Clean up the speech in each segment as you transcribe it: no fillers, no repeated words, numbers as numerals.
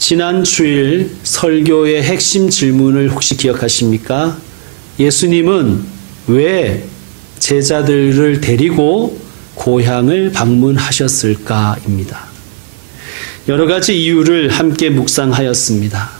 지난 주일 설교의 핵심 질문을 혹시 기억하십니까? 예수님은 왜 제자들을 데리고 고향을 방문하셨을까입니다. 여러 가지 이유를 함께 묵상하였습니다.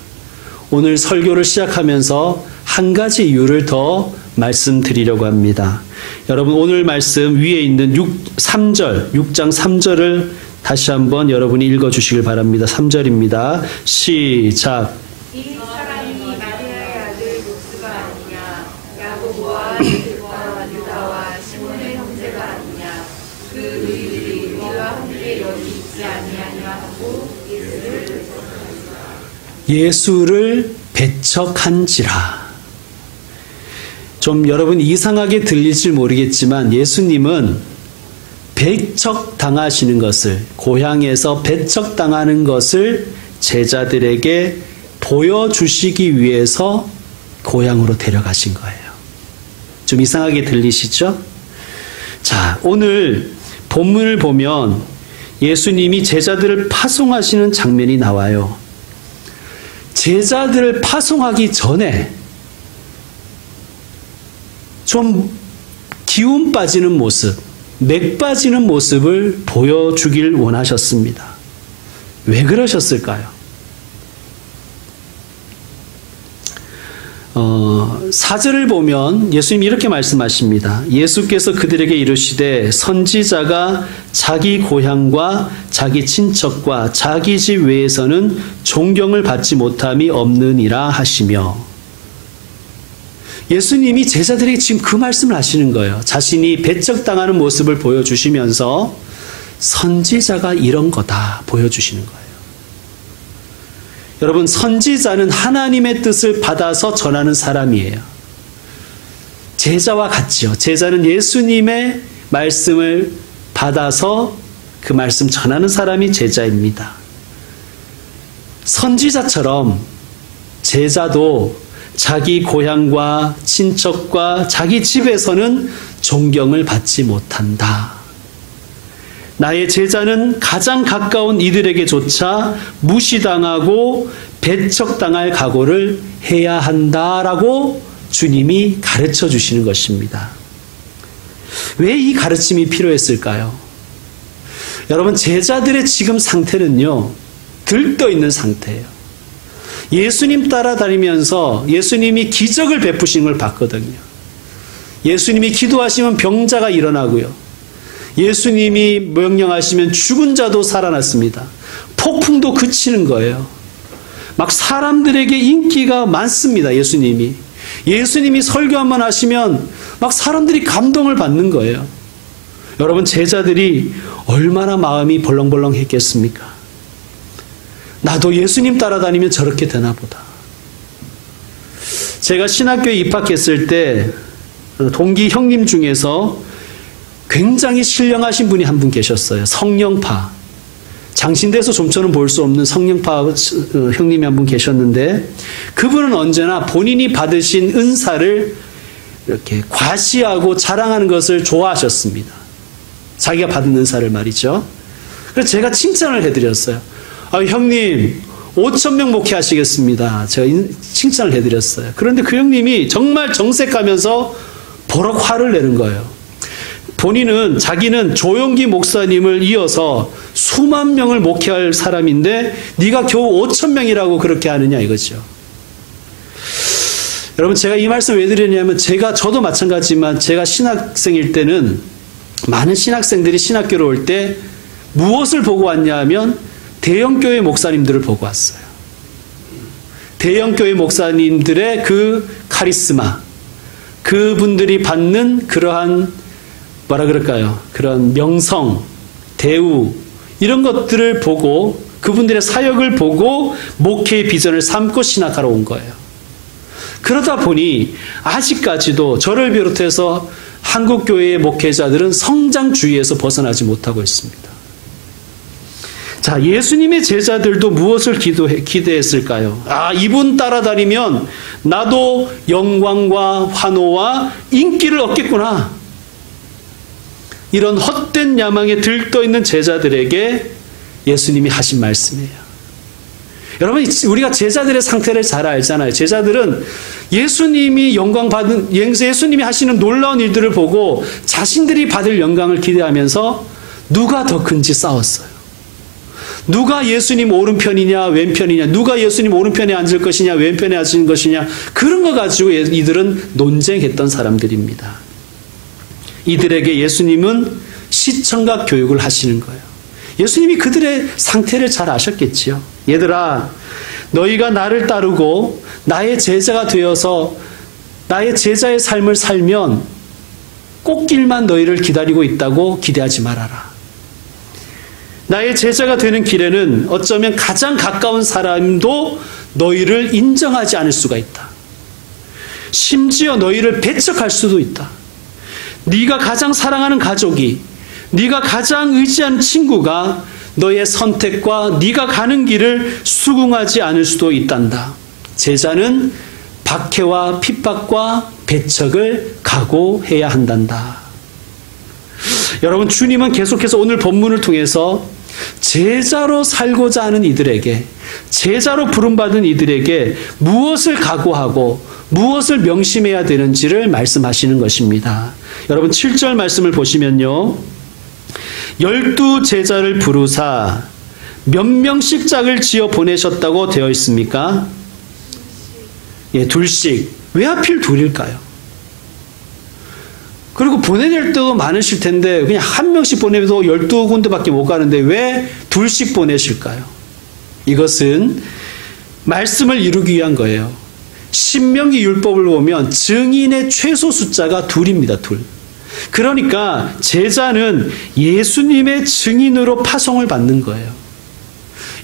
오늘 설교를 시작하면서 한 가지 이유를 더 말씀드리려고 합니다. 여러분, 오늘 말씀 위에 있는 6장 3절을 다시 한번 여러분이 읽어주시길 바랍니다. 3절입니다. 시작. 이 사람이 마리아의 아들 목수가 아니냐, 야고보와 요셉과 유다와 시몬의 형제가 아니냐, 그 너희들이 우리와 함께 여기 있지 아니하냐 하고 예수를 배척한지라. 좀 여러분 이상하게 들릴지 모르겠지만 예수님은 배척당하시는 것을, 고향에서 배척당하는 것을 제자들에게 보여주시기 위해서 고향으로 데려가신 거예요. 좀 이상하게 들리시죠? 자, 오늘 본문을 보면 예수님이 제자들을 파송하시는 장면이 나와요. 제자들을 파송하기 전에 좀 기운 빠지는 모습, 맥 빠지는 모습을 보여주길 원하셨습니다. 왜 그러셨을까요? 4절을 보면 예수님이 이렇게 말씀하십니다. 예수께서 그들에게 이르시되 선지자가 자기 고향과 자기 친척과 자기 집 외에서는 존경을 받지 못함이 없느니라 하시며, 예수님이 제자들에게 지금 그 말씀을 하시는 거예요. 자신이 배척당하는 모습을 보여주시면서 선지자가 이런 거다 보여주시는 거예요. 여러분, 선지자는 하나님의 뜻을 받아서 전하는 사람이에요. 제자와 같지요. 제자는 예수님의 말씀을 받아서 그 말씀 전하는 사람이 제자입니다. 선지자처럼 제자도 자기 고향과 친척과 자기 집에서는 존경을 받지 못한다. 나의 제자는 가장 가까운 이들에게조차 무시당하고 배척당할 각오를 해야 한다라고 주님이 가르쳐 주시는 것입니다. 왜 이 가르침이 필요했을까요? 여러분, 제자들의 지금 상태는요, 들떠있는 상태예요. 예수님 따라다니면서 예수님이 기적을 베푸신 걸 봤거든요. 예수님이 기도하시면 병자가 일어나고요. 예수님이 명령하시면 죽은 자도 살아났습니다. 폭풍도 그치는 거예요. 막 사람들에게 인기가 많습니다. 예수님이 설교 한번 하시면 막 사람들이 감동을 받는 거예요. 여러분, 제자들이 얼마나 마음이 벌렁벌렁 했겠습니까? 나도 예수님 따라다니면 저렇게 되나 보다. 제가 신학교에 입학했을 때 동기 형님 중에서 굉장히 신령하신 분이 한 분 계셨어요. 성령파. 장신대에서 좀처럼 볼 수 없는 성령파 형님이 한 분 계셨는데, 그분은 언제나 본인이 받으신 은사를 이렇게 과시하고 자랑하는 것을 좋아하셨습니다. 자기가 받은 은사를 말이죠. 그래서 제가 칭찬을 해드렸어요. 형님 5,000명 목회하시겠습니다. 제가 칭찬을 해드렸어요. 그런데 그 형님이 정말 정색하면서 버럭 화를 내는 거예요. 자기는 조용기 목사님을 이어서 수만 명을 목회할 사람인데 네가 겨우 5,000명이라고 그렇게 하느냐 이거죠. 여러분, 제가 이 말씀 왜 드리냐면, 저도 마찬가지지만 제가 신학생일 때는 많은 신학생들이 신학교로 올 때 무엇을 보고 왔냐 하면 대형교회 목사님들을 보고 왔어요. 대형교회 목사님들의 그 카리스마, 그분들이 받는 그러한 그런 명성, 대우, 이런 것들을 보고, 그분들의 사역을 보고 목회의 비전을 삼고 신학하러 온 거예요. 그러다 보니 아직까지도 저를 비롯해서 한국교회의 목회자들은 성장주의에서 벗어나지 못하고 있습니다. 자, 예수님의 제자들도 무엇을 기대했을까요? 이분 따라다니면 나도 영광과 환호와 인기를 얻겠구나. 이런 헛된 야망에 들떠있는 제자들에게 예수님이 하신 말씀이에요. 여러분, 우리가 제자들의 상태를 잘 알잖아요. 제자들은 예수님이 예수님이 하시는 놀라운 일들을 보고 자신들이 받을 영광을 기대하면서 누가 더 큰지 싸웠어요. 누가 예수님 오른편이냐 왼편이냐, 누가 예수님 오른편에 앉을 것이냐 왼편에 앉을 것이냐, 그런 거 가지고 이들은 논쟁했던 사람들입니다. 이들에게 예수님은 시청각 교육을 하시는 거예요. 예수님이 그들의 상태를 잘 아셨겠지요. 얘들아, 너희가 나를 따르고 나의 제자가 되어서 나의 제자의 삶을 살면 꽃길만 너희를 기다리고 있다고 기대하지 말아라. 나의 제자가 되는 길에는 어쩌면 가장 가까운 사람도 너희를 인정하지 않을 수가 있다. 심지어 너희를 배척할 수도 있다. 네가 가장 사랑하는 가족이, 네가 가장 의지하는 친구가 너의 선택과 네가 가는 길을 수긍하지 않을 수도 있단다. 제자는 박해와 핍박과 배척을 각오해야 한단다. 여러분, 주님은 계속해서 오늘 본문을 통해서 제자로 살고자 하는 이들에게, 제자로 부름받은 이들에게 무엇을 각오하고 무엇을 명심해야 되는지를 말씀하시는 것입니다. 여러분, 7절 말씀을 보시면요, 12 제자를 부르사 몇 명씩 짝을 지어 보내셨다고 되어 있습니까? 예, 둘씩. 왜 하필 둘일까요? 그리고 보내낼 때도 많으실 텐데 그냥 한 명씩 보내도 12군데밖에 못 가는데 왜 둘씩 보내실까요? 이것은 말씀을 이루기 위한 거예요. 신명기 율법을 보면 증인의 최소 숫자가 둘입니다. 둘. 그러니까 제자는 예수님의 증인으로 파송을 받는 거예요.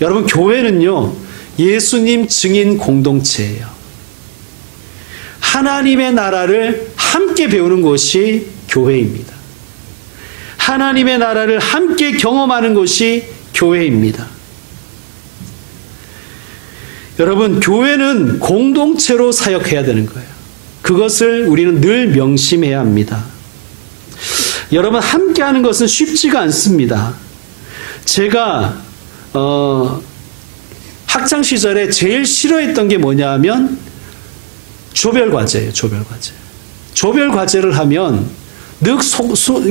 여러분, 교회는요, 예수님 증인 공동체예요. 하나님의 나라를 함께 배우는 곳이 교회입니다. 하나님의 나라를 함께 경험하는 곳이 교회입니다. 여러분, 교회는 공동체로 사역해야 되는 거예요. 그것을 우리는 늘 명심해야 합니다. 여러분, 함께하는 것은 쉽지가 않습니다. 제가 학창 시절에 제일 싫어했던 게 뭐냐 하면 조별과제예요. 조별과제. 조별과제를 하면 늘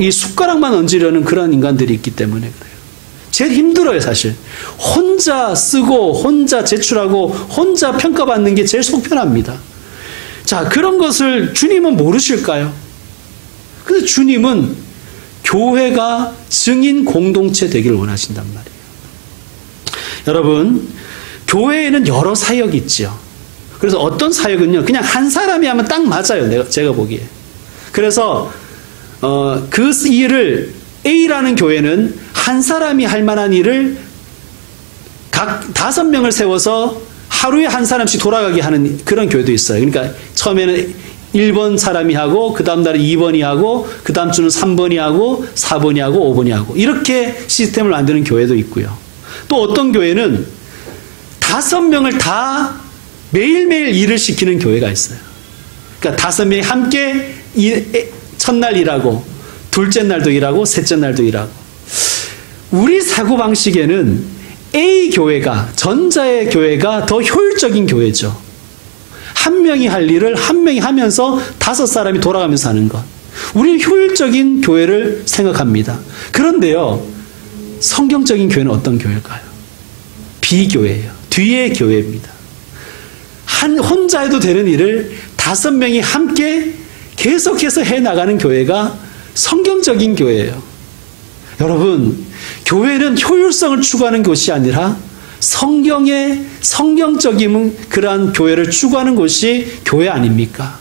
이 숟가락만 얹으려는 그런 인간들이 있기 때문에 그래요. 제일 힘들어요, 사실. 혼자 쓰고 혼자 제출하고 혼자 평가받는 게 제일 속편합니다. 자, 그런 것을 주님은 모르실까요? 근데 주님은 교회가 증인 공동체 되기를 원하신단 말이에요. 여러분, 교회에는 여러 사역이 있죠. 그래서 어떤 사역은요, 그냥 한 사람이 하면 딱 맞아요. 제가 보기에. 그래서 그 일을 A라는 교회는 한 사람이 할 만한 일을 각 5명을 세워서 하루에 한 사람씩 돌아가게 하는 그런 교회도 있어요. 그러니까 처음에는 1번 사람이 하고 그 다음 날에 2번이 하고 그 다음 주는 3번이 하고 4번이 하고 5번이 하고 이렇게 시스템을 만드는 교회도 있고요. 또 어떤 교회는 5명을 다 매일매일 일을 시키는 교회가 있어요. 그러니까 5명이 함께 첫날 일하고 둘째 날도 일하고 셋째 날도 일하고. 우리 사고방식에는 A 교회가, 전자의 교회가 더 효율적인 교회죠. 한 명이 할 일을 한 명이 하면서 5사람이 돌아가면서 하는 것. 우리는 효율적인 교회를 생각합니다. 그런데요, 성경적인 교회는 어떤 교회일까요? B교회예요. 뒤의 교회입니다. 혼자 해도 되는 일을 5명이 함께 계속해서 해나가는 교회가 성경적인 교회예요. 여러분, 교회는 효율성을 추구하는 것이 아니라 성경적인 그러한 교회를 추구하는 것이 교회 아닙니까?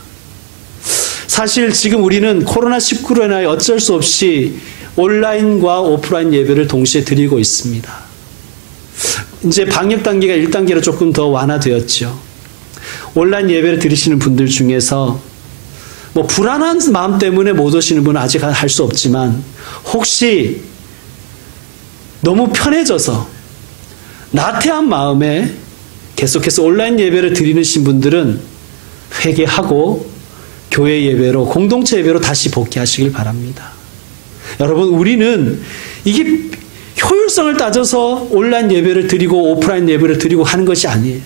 사실 지금 우리는 코로나19로 인하여 어쩔 수 없이 온라인과 오프라인 예배를 동시에 드리고 있습니다. 이제 방역 단계가 1단계로 조금 더 완화되었죠. 온라인 예배를 드리시는 분들 중에서 뭐 불안한 마음 때문에 못 오시는 분은 아직 할 수 없지만 혹시 너무 편해져서 나태한 마음에 계속해서 온라인 예배를 드리는 분들은 회개하고 교회 예배로, 공동체 예배로 다시 복귀하시길 바랍니다. 여러분, 우리는 이게 효율성을 따져서 온라인 예배를 드리고 오프라인 예배를 드리고 하는 것이 아니에요.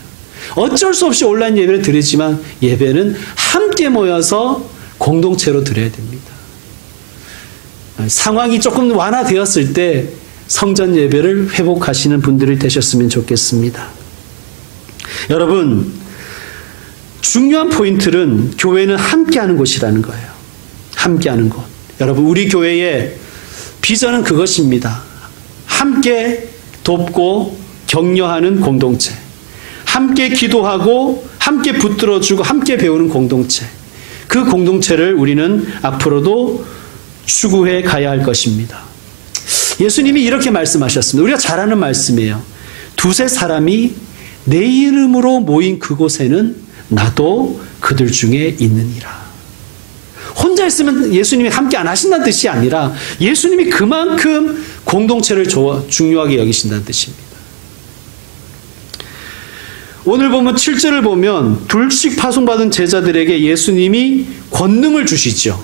어쩔 수 없이 온라인 예배를 드리지만 예배는 함께 모여서 공동체로 드려야 됩니다. 상황이 조금 완화되었을 때 성전 예배를 회복하시는 분들이 되셨으면 좋겠습니다. 여러분, 중요한 포인트는 교회는 함께하는 곳이라는 거예요. 함께하는 곳. 여러분, 우리 교회의 비전은 그것입니다. 함께 돕고 격려하는 공동체. 함께 기도하고 함께 붙들어주고 함께 배우는 공동체. 그 공동체를 우리는 앞으로도 추구해 가야 할 것입니다. 예수님이 이렇게 말씀하셨습니다. 우리가 잘 아는 말씀이에요. 두세 사람이 내 이름으로 모인 그곳에는 나도 그들 중에 있느니라. 혼자 있으면 예수님이 함께 안 하신다는 뜻이 아니라 예수님이 그만큼 공동체를 중요하게 여기신다는 뜻입니다. 오늘 보면 7절을 보면 둘씩 파송받은 제자들에게 예수님이 권능을 주시죠.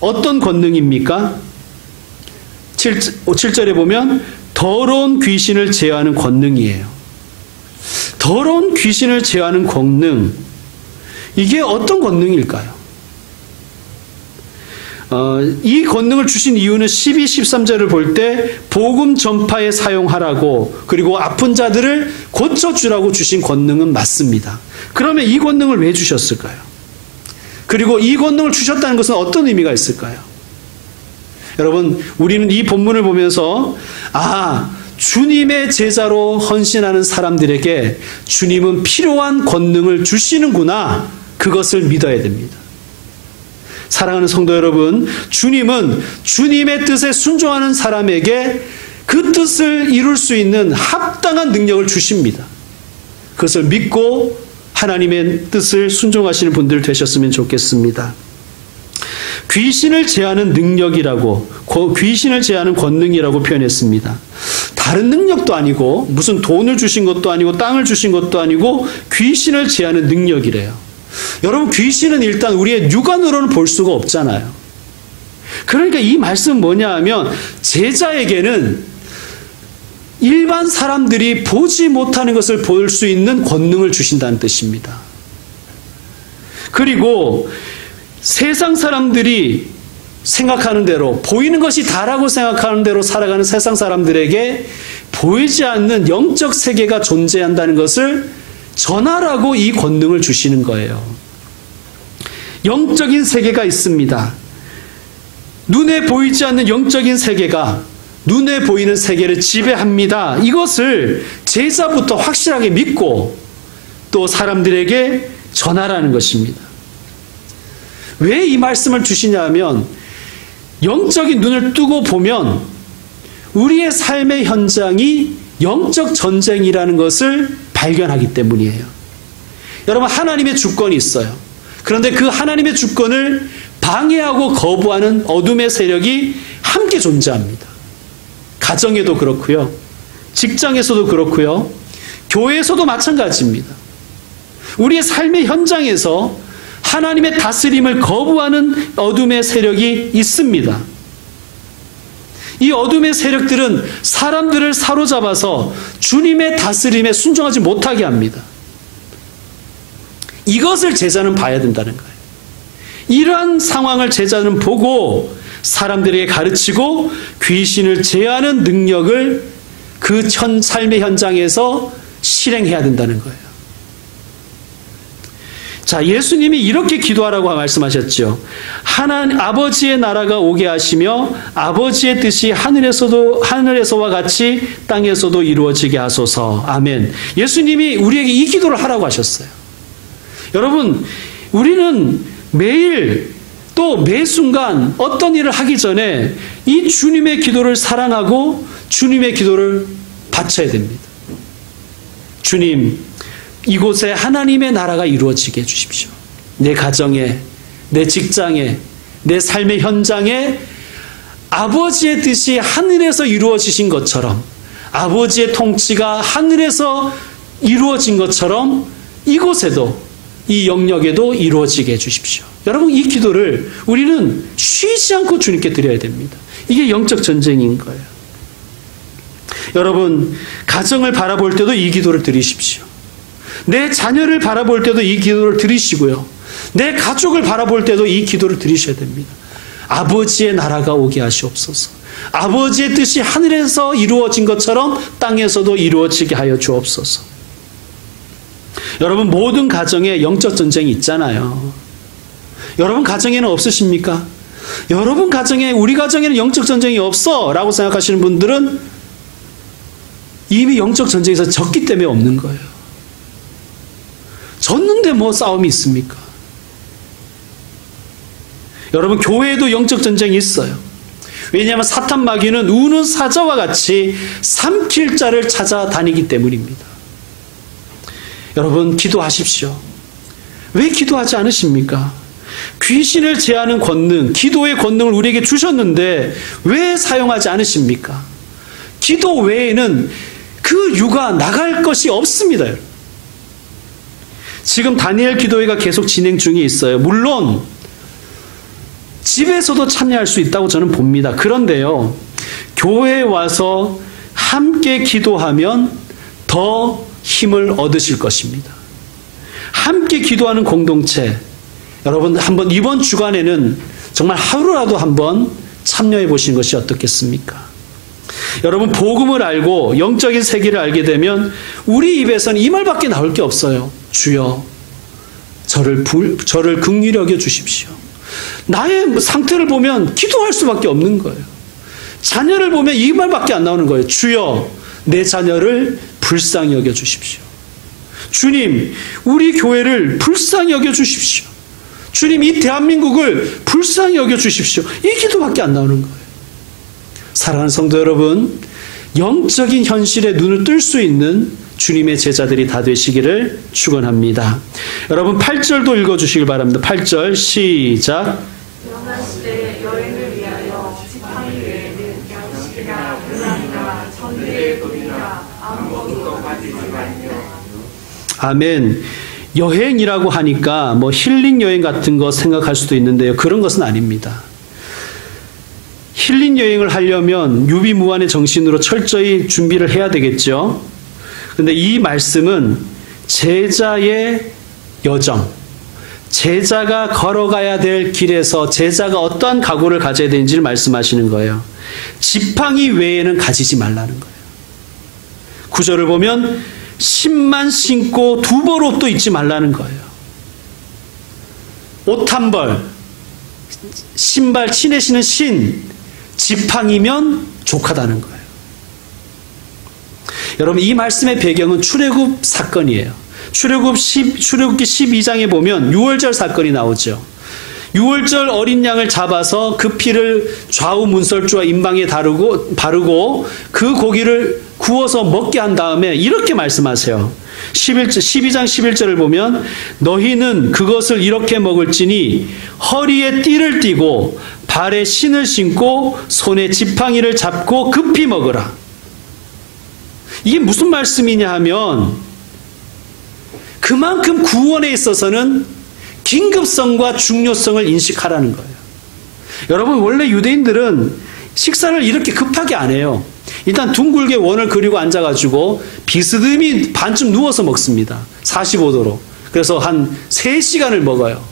어떤 권능입니까? 7절에 보면 더러운 귀신을 제어하는 권능이에요. 더러운 귀신을 제어하는 권능. 이게 어떤 권능일까요? 이 권능을 주신 이유는 12, 13절을 볼 때 복음 전파에 사용하라고 그리고 아픈 자들을 고쳐주라고 주신 권능은 맞습니다. 그러면 이 권능을 왜 주셨을까요? 그리고 이 권능을 주셨다는 것은 어떤 의미가 있을까요? 여러분, 우리는 이 본문을 보면서 주님의 제자로 헌신하는 사람들에게 주님은 필요한 권능을 주시는구나, 그것을 믿어야 됩니다. 사랑하는 성도 여러분, 주님은 주님의 뜻에 순종하는 사람에게 그 뜻을 이룰 수 있는 합당한 능력을 주십니다. 그것을 믿고 하나님의 뜻을 순종하시는 분들 되셨으면 좋겠습니다. 귀신을 제하는 능력이라고, 귀신을 제하는 권능이라고 표현했습니다. 다른 능력도 아니고 무슨 돈을 주신 것도 아니고 땅을 주신 것도 아니고 귀신을 제하는 능력이래요. 여러분, 귀신은 일단 우리의 육안으로는 볼 수가 없잖아요. 그러니까 이 말씀은 뭐냐 하면 제자에게는 일반 사람들이 보지 못하는 것을 볼 수 있는 권능을 주신다는 뜻입니다. 그리고 세상 사람들이 생각하는 대로, 보이는 것이 다라고 생각하는 대로 살아가는 세상 사람들에게 보이지 않는 영적 세계가 존재한다는 것을 전하라고 이 권능을 주시는 거예요. 영적인 세계가 있습니다. 눈에 보이지 않는 영적인 세계가 눈에 보이는 세계를 지배합니다. 이것을 제자부터 확실하게 믿고 또 사람들에게 전하라는 것입니다. 왜 이 말씀을 주시냐면 영적인 눈을 뜨고 보면 우리의 삶의 현장이 영적 전쟁이라는 것을 발견하기 때문이에요. 여러분, 하나님의 주권이 있어요. 그런데 그 하나님의 주권을 방해하고 거부하는 어둠의 세력이 함께 존재합니다. 가정에도 그렇고요. 직장에서도 그렇고요. 교회에서도 마찬가지입니다. 우리의 삶의 현장에서 하나님의 다스림을 거부하는 어둠의 세력이 있습니다. 이 어둠의 세력들은 사람들을 사로잡아서 주님의 다스림에 순종하지 못하게 합니다. 이것을 제자는 봐야 된다는 거예요. 이러한 상황을 제자는 보고 사람들에게 가르치고 귀신을 제하는 능력을 그 삶의 현장에서 실행해야 된다는 거예요. 자, 예수님이 이렇게 기도하라고 말씀하셨죠. 하나님 아버지의 나라가 오게 하시며 아버지의 뜻이 하늘에서와 같이 땅에서도 이루어지게 하소서. 아멘. 예수님이 우리에게 이 기도를 하라고 하셨어요. 여러분, 우리는 매일 또 매 순간 어떤 일을 하기 전에 이 주님의 기도를 사랑하고 주님의 기도를 바쳐야 됩니다. 주님, 이곳에 하나님의 나라가 이루어지게 해주십시오. 내 가정에, 내 직장에, 내 삶의 현장에 아버지의 뜻이 하늘에서 이루어지신 것처럼, 아버지의 통치가 하늘에서 이루어진 것처럼 이곳에도, 이 영역에도 이루어지게 해주십시오. 여러분, 이 기도를 우리는 쉬지 않고 주님께 드려야 됩니다. 이게 영적 전쟁인 거예요. 여러분, 가정을 바라볼 때도 이 기도를 드리십시오. 내 자녀를 바라볼 때도 이 기도를 드리시고요. 내 가족을 바라볼 때도 이 기도를 드리셔야 됩니다. 아버지의 나라가 오게 하시옵소서. 아버지의 뜻이 하늘에서 이루어진 것처럼 땅에서도 이루어지게 하여 주옵소서. 여러분, 모든 가정에 영적 전쟁이 있잖아요. 여러분 가정에는 없으십니까? 여러분 가정에, 우리 가정에는 영적 전쟁이 없어 라고 생각하시는 분들은 이미 영적 전쟁에서 졌기 때문에 없는 거예요. 졌는데 뭐 싸움이 있습니까? 여러분, 교회에도 영적 전쟁이 있어요. 왜냐하면 사탄 마귀는 우는 사자와 같이 삼킬 자를 찾아다니기 때문입니다. 여러분, 기도하십시오. 왜 기도하지 않으십니까? 귀신을 제하는 권능, 기도의 권능을 우리에게 주셨는데 왜 사용하지 않으십니까? 기도 외에는 그 유가 나갈 것이 없습니다. 지금 다니엘 기도회가 계속 진행 중에 있어요. 물론 집에서도 참여할 수 있다고 저는 봅니다. 그런데요, 교회에 와서 함께 기도하면 더 힘을 얻으실 것입니다. 함께 기도하는 공동체, 여러분 한번 이번 주간에는 정말 하루라도 한번 참여해 보시는 것이 어떻겠습니까? 여러분, 복음을 알고 영적인 세계를 알게 되면 우리 입에서는 이 말밖에 나올 게 없어요. 주여, 저를 긍휼히 여겨 주십시오. 나의 상태를 보면 기도할 수밖에 없는 거예요. 자녀를 보면 이 말밖에 안 나오는 거예요. 주여, 내 자녀를 불쌍히 여겨 주십시오. 주님, 우리 교회를 불쌍히 여겨 주십시오. 주님, 이 대한민국을 불쌍히 여겨 주십시오. 이 기도밖에 안 나오는 거예요. 사랑하는 성도 여러분, 영적인 현실에 눈을 뜰 수 있는 주님의 제자들이 다 되시기를 축원합니다. 여러분, 8절도 읽어주시길 바랍니다. 8절 시작. 영하시되 여행을 위하여 지팡이 외에는 양식이나 물이나 전대의 돈이나 아무것도 가지지 말며. 아멘. 여행이라고 하니까 뭐 힐링 여행 같은 거 생각할 수도 있는데요. 그런 것은 아닙니다. 힐링 여행을 하려면 유비무환의 정신으로 철저히 준비를 해야 되겠죠. 그런데 이 말씀은 제자의 여정, 제자가 걸어가야 될 길에서 제자가 어떠한 각오를 가져야 되는지를 말씀하시는 거예요. 지팡이 외에는 가지지 말라는 거예요. 9절을 보면 신만 신고 두벌 옷도 입지 말라는 거예요. 옷 한 벌, 신발, 친해시는 신, 지팡이면 족하다는 거예요. 여러분, 이 말씀의 배경은 출애굽 사건이에요. 출애굽기 12장에 보면 유월절 사건이 나오죠. 유월절 어린 양을 잡아서 그 피를 좌우 문설주와 임방에 바르고 그 고기를 구워서 먹게 한 다음에 이렇게 말씀하세요. 12장 11절을 보면 너희는 그것을 이렇게 먹을지니 허리에 띠를 띠고 발에 신을 신고 손에 지팡이를 잡고 급히 먹으라. 이게 무슨 말씀이냐 하면 그만큼 구원에 있어서는 긴급성과 중요성을 인식하라는 거예요. 여러분, 원래 유대인들은 식사를 이렇게 급하게 안 해요. 일단 둥글게 원을 그리고 앉아가지고 비스듬히 반쯤 누워서 먹습니다. 45도로. 그래서 한 3시간을 먹어요.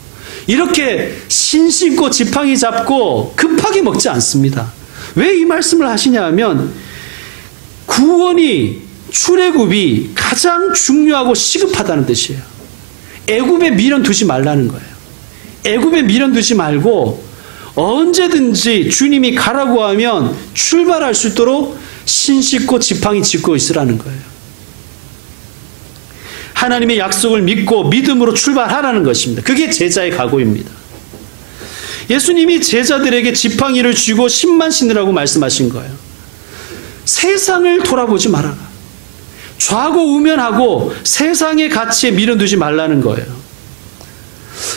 이렇게 신 신고 지팡이 잡고 급하게 먹지 않습니다. 왜 이 말씀을 하시냐 하면 구원이, 출애굽이 가장 중요하고 시급하다는 뜻이에요. 애굽에 미련 두지 말라는 거예요. 애굽에 미련 두지 말고 언제든지 주님이 가라고 하면 출발할 수 있도록 신 씻고 지팡이 짚고 있으라는 거예요. 하나님의 약속을 믿고 믿음으로 출발하라는 것입니다. 그게 제자의 각오입니다. 예수님이 제자들에게 지팡이를 쥐고 신만 신으라고 말씀하신 거예요. 세상을 돌아보지 말아라. 좌고 우면하고 세상의 가치에 미련 두지 말라는 거예요.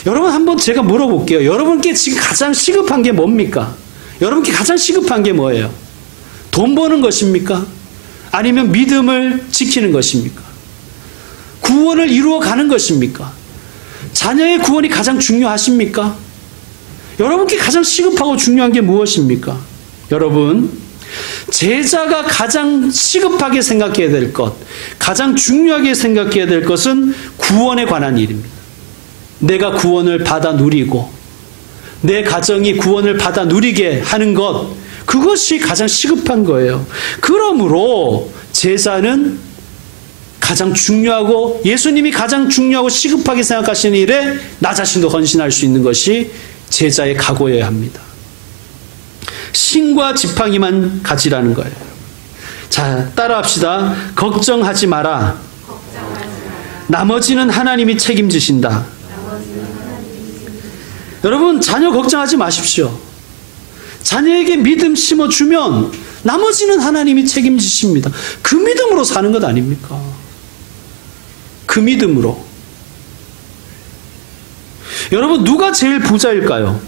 여러분, 한번 제가 물어볼게요. 여러분께 지금 가장 시급한 게 뭡니까? 여러분께 가장 시급한 게 뭐예요? 돈 버는 것입니까? 아니면 믿음을 지키는 것입니까? 구원을 이루어 가는 것입니까? 자녀의 구원이 가장 중요하십니까? 여러분께 가장 시급하고 중요한 게 무엇입니까? 여러분, 제자가 가장 시급하게 생각해야 될 것, 가장 중요하게 생각해야 될 것은 구원에 관한 일입니다. 내가 구원을 받아 누리고 내 가정이 구원을 받아 누리게 하는 것, 그것이 가장 시급한 거예요. 그러므로 제자는 가장 중요하고 예수님이 가장 중요하고 시급하게 생각하시는 일에 나 자신도 헌신할 수 있는 것이 제자의 각오여야 합니다. 신과 지팡이만 가지라는 거예요. 자, 따라합시다. 걱정하지 마라. 나머지는 하나님이 책임지신다. 여러분, 자녀 걱정하지 마십시오. 자녀에게 믿음 심어주면 나머지는 하나님이 책임지십니다. 그 믿음으로 사는 것 아닙니까? 그 믿음으로. 여러분, 누가 제일 부자일까요?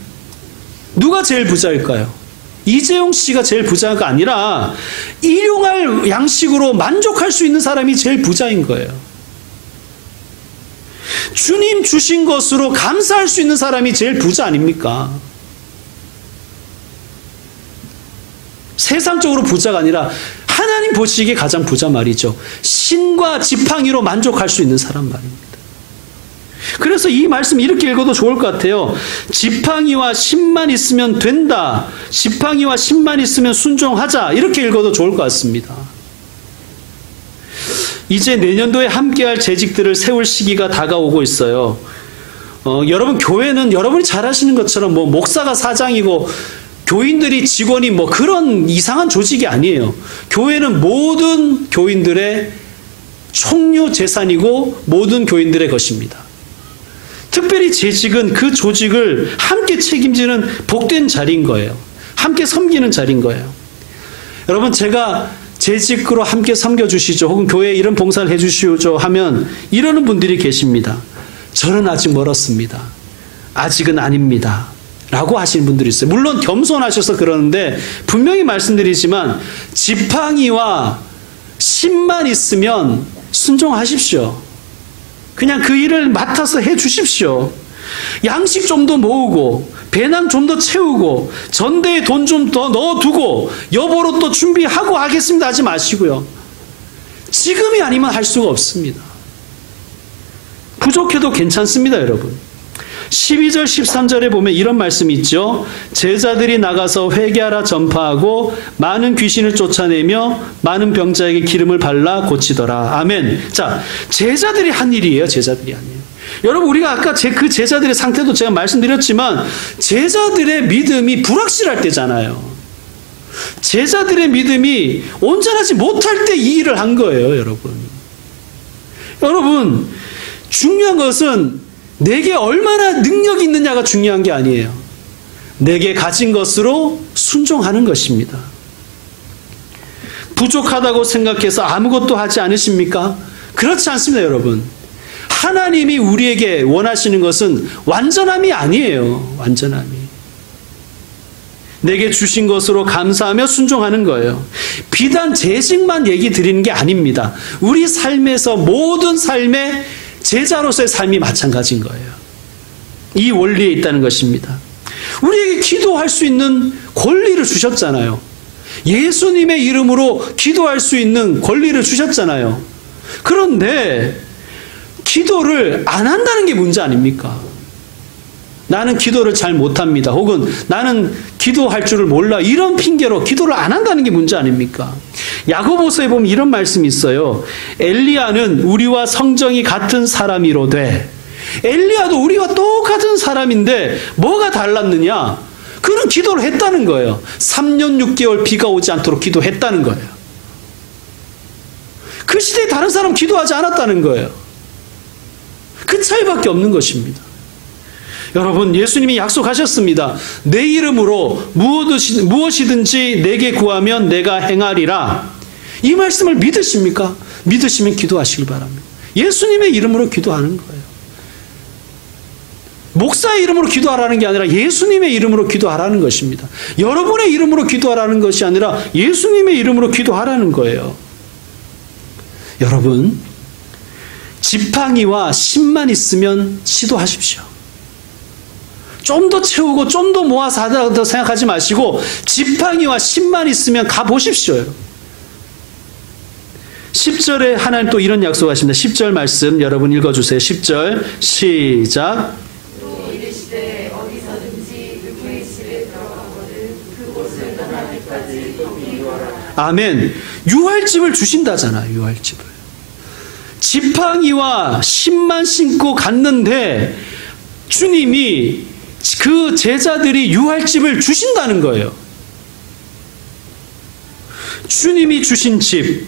누가 제일 부자일까요? 이재용 씨가 제일 부자가 아니라 일용할 양식으로 만족할 수 있는 사람이 제일 부자인 거예요. 주님 주신 것으로 감사할 수 있는 사람이 제일 부자 아닙니까? 세상적으로 부자가 아니라 하나님 보시기에 가장 부자 말이죠. 신과 지팡이로 만족할 수 있는 사람 말입니다. 그래서 이 말씀 이렇게 읽어도 좋을 것 같아요. 지팡이와 신만 있으면 된다. 지팡이와 신만 있으면 순종하자. 이렇게 읽어도 좋을 것 같습니다. 이제 내년도에 함께할 재직들을 세울 시기가 다가오고 있어요. 여러분, 교회는 여러분이 잘 아시는 것처럼 목사가 사장이고 교인들이 직원이 그런 이상한 조직이 아니에요. 교회는 모든 교인들의 총유 재산이고 모든 교인들의 것입니다. 특별히 재직은 그 조직을 함께 책임지는 복된 자리인 거예요. 함께 섬기는 자리인 거예요. 여러분, 제가 재직으로 함께 섬겨주시죠. 혹은 교회에 이런 봉사를 해주시죠 하면 이러는 분들이 계십니다. 저는 아직 멀었습니다. 아직은 아닙니다. 라고 하시는 분들이 있어요. 물론 겸손하셔서 그러는데 분명히 말씀드리지만 지팡이와 신만 있으면 순종하십시오. 그냥 그 일을 맡아서 해 주십시오. 양식 좀 더 모으고 배낭 좀 더 채우고 전대에 돈 좀 더 넣어두고 여보로 또 준비하고 하겠습니다 하지 마시고요. 지금이 아니면 할 수가 없습니다. 부족해도 괜찮습니다, 여러분. 12절 13절에 보면 이런 말씀이 있죠. 제자들이 나가서 회개하라 전파하고 많은 귀신을 쫓아내며 많은 병자에게 기름을 발라 고치더라. 아멘. 자, 제자들이 한 일이에요. 제자들이 한 일. 여러분, 우리가 아까 그 제자들의 상태도 제가 말씀드렸지만 제자들의 믿음이 불확실할 때잖아요. 제자들의 믿음이 온전하지 못할 때 이 일을 한 거예요, 여러분. 여러분, 중요한 것은 내게 얼마나 능력이 있느냐가 중요한 게 아니에요. 내게 가진 것으로 순종하는 것입니다. 부족하다고 생각해서 아무것도 하지 않으십니까? 그렇지 않습니다, 여러분. 하나님이 우리에게 원하시는 것은 완전함이 아니에요. 완전함이. 내게 주신 것으로 감사하며 순종하는 거예요. 비단 재직만 얘기 드리는 게 아닙니다. 우리 삶에서 모든 삶에 제자로서의 삶이 마찬가지인 거예요. 이 원리에 있다는 것입니다. 우리에게 기도할 수 있는 권리를 주셨잖아요. 예수님의 이름으로 기도할 수 있는 권리를 주셨잖아요. 그런데 기도를 안 한다는 게 문제 아닙니까? 나는 기도를 잘 못합니다. 혹은 나는 기도할 줄을 몰라. 이런 핑계로 기도를 안 한다는 게 문제 아닙니까? 야고보서에 보면 이런 말씀이 있어요. 엘리야는 우리와 성정이 같은 사람이로되. 엘리야도 우리와 똑같은 사람인데 뭐가 달랐느냐? 그는 기도를 했다는 거예요. 3년 6개월 비가 오지 않도록 기도했다는 거예요. 그 시대에 다른 사람 기도하지 않았다는 거예요. 그 차이밖에 없는 것입니다. 여러분, 예수님이 약속하셨습니다. 내 이름으로 무엇이든지 내게 구하면 내가 행하리라. 이 말씀을 믿으십니까? 믿으시면 기도하시길 바랍니다. 예수님의 이름으로 기도하는 거예요. 목사의 이름으로 기도하라는 게 아니라 예수님의 이름으로 기도하라는 것입니다. 여러분의 이름으로 기도하라는 것이 아니라 예수님의 이름으로 기도하라는 거예요. 여러분, 지팡이와 신만 있으면 시도하십시오. 좀 더 채우고 좀 더 모아서 하다 생각하지 마시고 지팡이와 심만 있으면 가보십시오. 10절에 하나님 또 이런 약속하십니다. 10절 말씀 여러분 읽어주세요. 10절 시작. 또 이르시되 어디서든지 누구의 집에 들어가거든 그곳을 떠나기까지 거기 유하라. 아멘. 유할집을 주신다잖아요. 유할집을. 지팡이와 심만 신고 갔는데 주님이 그 제자들이 유할집을 주신다는 거예요. 주님이 주신 집,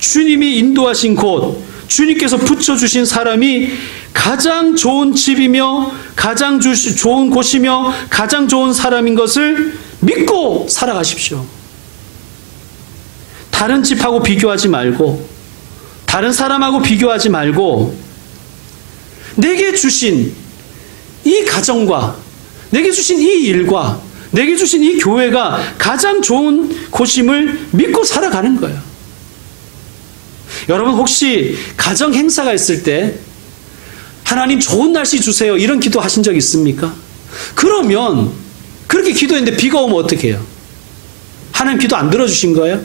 주님이 인도하신 곳, 주님께서 붙여주신 사람이 가장 좋은 집이며 가장 좋은 곳이며 가장 좋은 사람인 것을 믿고 살아가십시오. 다른 집하고 비교하지 말고 다른 사람하고 비교하지 말고 내게 주신 이 가정과 내게 주신 이 일과 내게 주신 이 교회가 가장 좋은 곳임을 믿고 살아가는 거예요. 여러분 혹시 가정 행사가 있을 때 하나님 좋은 날씨 주세요 이런 기도 하신 적 있습니까? 그러면 그렇게 기도했는데 비가 오면 어떻게 해요? 하나님 기도 안 들어주신 거예요?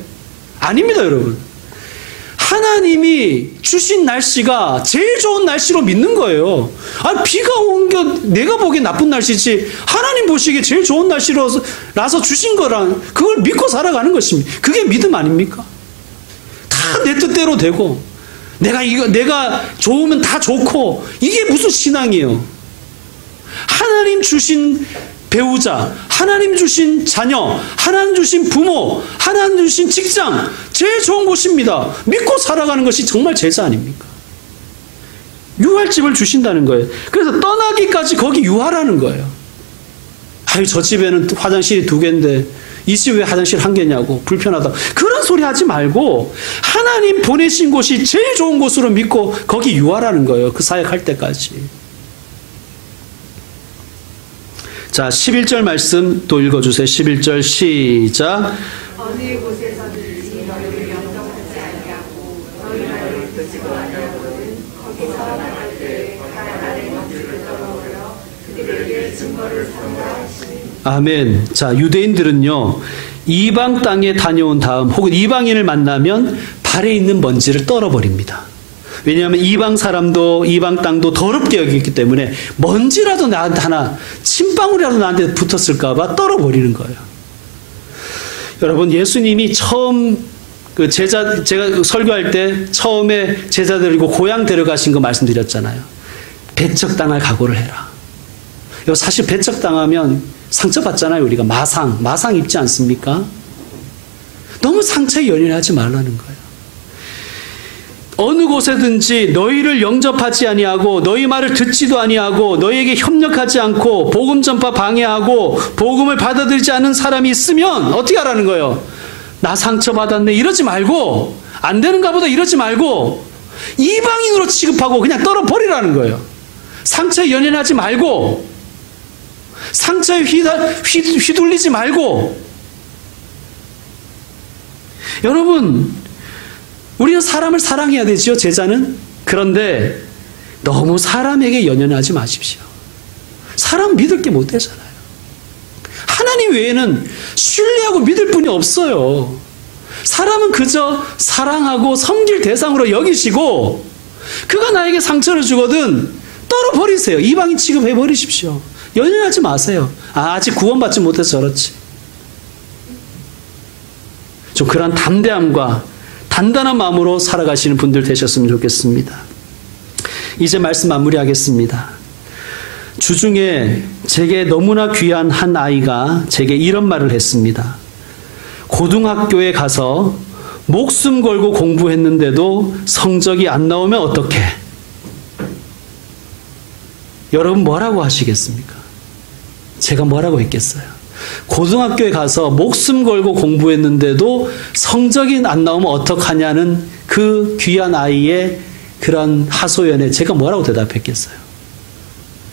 아닙니다, 여러분. 하나님이 주신 날씨가 제일 좋은 날씨로 믿는 거예요. 아, 비가 온 게 내가 보기엔 나쁜 날씨지 하나님 보시기에 제일 좋은 날씨라서 주신 거랑 그걸 믿고 살아가는 것입니다. 그게 믿음 아닙니까? 다 내 뜻대로 되고 내가 좋으면 다 좋고 이게 무슨 신앙이에요? 하나님 주신 배우자, 하나님 주신 자녀, 하나님 주신 부모, 하나님 주신 직장 제일 좋은 곳입니다. 믿고 살아가는 것이 정말 제자 아닙니까? 유할집을 주신다는 거예요. 그래서 떠나기까지 거기 유하라는 거예요. 아유, 저 집에는 화장실이 2개인데 이 집 왜 화장실 1개냐고 불편하다. 그런 소리 하지 말고 하나님 보내신 곳이 제일 좋은 곳으로 믿고 거기 유하라는 거예요. 그 사역할 때까지. 자, 11절 말씀 또 읽어주세요. 11절 시작. 어느 곳에서든지 너희를 영접하지 아니하고 너희 말을 듣지도 아니하거든 거기서 나갈 때 가나안의 먼지를 떨어버려 그들에게 증거를 삼으라 하시니. 아멘. 자, 유대인들은요 이방 땅에 다녀온 다음 혹은 이방인을 만나면 발에 있는 먼지를 떨어버립니다. 왜냐하면 이방 사람도 이방 땅도 더럽게 여기기 때문에 먼지라도 나한테 하나 침방울이라도 나한테 붙었을까 봐 떨어버리는 거예요. 여러분, 예수님이 처음 제가 설교할 때 처음에 제자들 이고 고향 데려가신 거 말씀드렸잖아요. 배척당할 각오를 해라. 사실 배척당하면 상처받잖아요. 우리가 마상 입지 않습니까? 너무 상처에 연연하지 말라는 거예요. 어느 곳에든지 너희를 영접하지 아니하고 너희 말을 듣지도 아니하고 너희에게 협력하지 않고 복음 전파 방해하고 복음을 받아들이지 않는 사람이 있으면 어떻게 하라는 거예요? 나 상처받았네 이러지 말고 안 되는가 보다 이러지 말고 이방인으로 취급하고 그냥 떨어버리라는 거예요. 상처에 연연하지 말고 상처에 휘둘리지 말고. 여러분, 우리는 사람을 사랑해야 되지요, 제자는. 그런데 너무 사람에게 연연하지 마십시오. 사람 믿을 게 못 되잖아요. 하나님 외에는 신뢰하고 믿을 분이 없어요. 사람은 그저 사랑하고 섬길 대상으로 여기시고 그가 나에게 상처를 주거든 떨어버리세요. 이방인 취급해버리십시오. 연연하지 마세요. 아직 구원받지 못해서 저렇지. 좀 그런 담대함과 단단한 마음으로 살아가시는 분들 되셨으면 좋겠습니다. 이제 말씀 마무리하겠습니다. 주중에 제게 너무나 귀한 한 아이가 제게 이런 말을 했습니다. 고등학교에 가서 목숨 걸고 공부했는데도 성적이 안 나오면 어떡해? 여러분 뭐라고 하시겠습니까? 제가 뭐라고 했겠어요? 고등학교에 가서 목숨 걸고 공부했는데도 성적이 안 나오면 어떡하냐는 그 귀한 아이의 그런 하소연에 제가 뭐라고 대답했겠어요?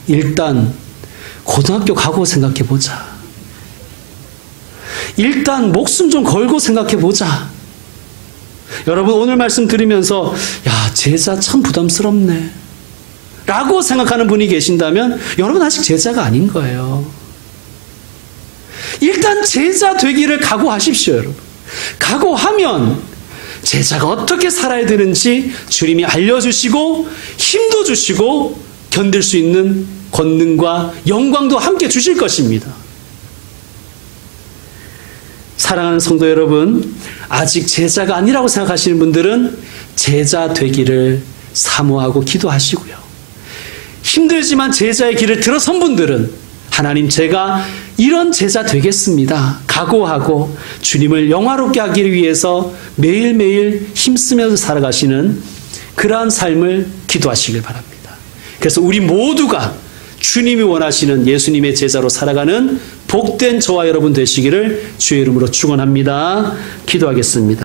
일단 고등학교 가고 생각해보자. 일단 목숨 좀 걸고 생각해보자. 여러분 오늘 말씀 들으면서 야, 제자 참 부담스럽네. 라고 생각하는 분이 계신다면 여러분 아직 제자가 아닌 거예요. 일단 제자 되기를 각오하십시오, 여러분. 각오하면 제자가 어떻게 살아야 되는지 주님이 알려주시고 힘도 주시고 견딜 수 있는 권능과 영광도 함께 주실 것입니다. 사랑하는 성도 여러분, 아직 제자가 아니라고 생각하시는 분들은 제자 되기를 사모하고 기도하시고요. 힘들지만 제자의 길을 들어선 분들은 하나님, 제가 이런 제자 되겠습니다. 각오하고 주님을 영화롭게 하기 위해서 매일매일 힘쓰면서 살아가시는 그러한 삶을 기도하시길 바랍니다. 그래서 우리 모두가 주님이 원하시는 예수님의 제자로 살아가는 복된 저와 여러분 되시기를 주의 이름으로 축원합니다. 기도하겠습니다.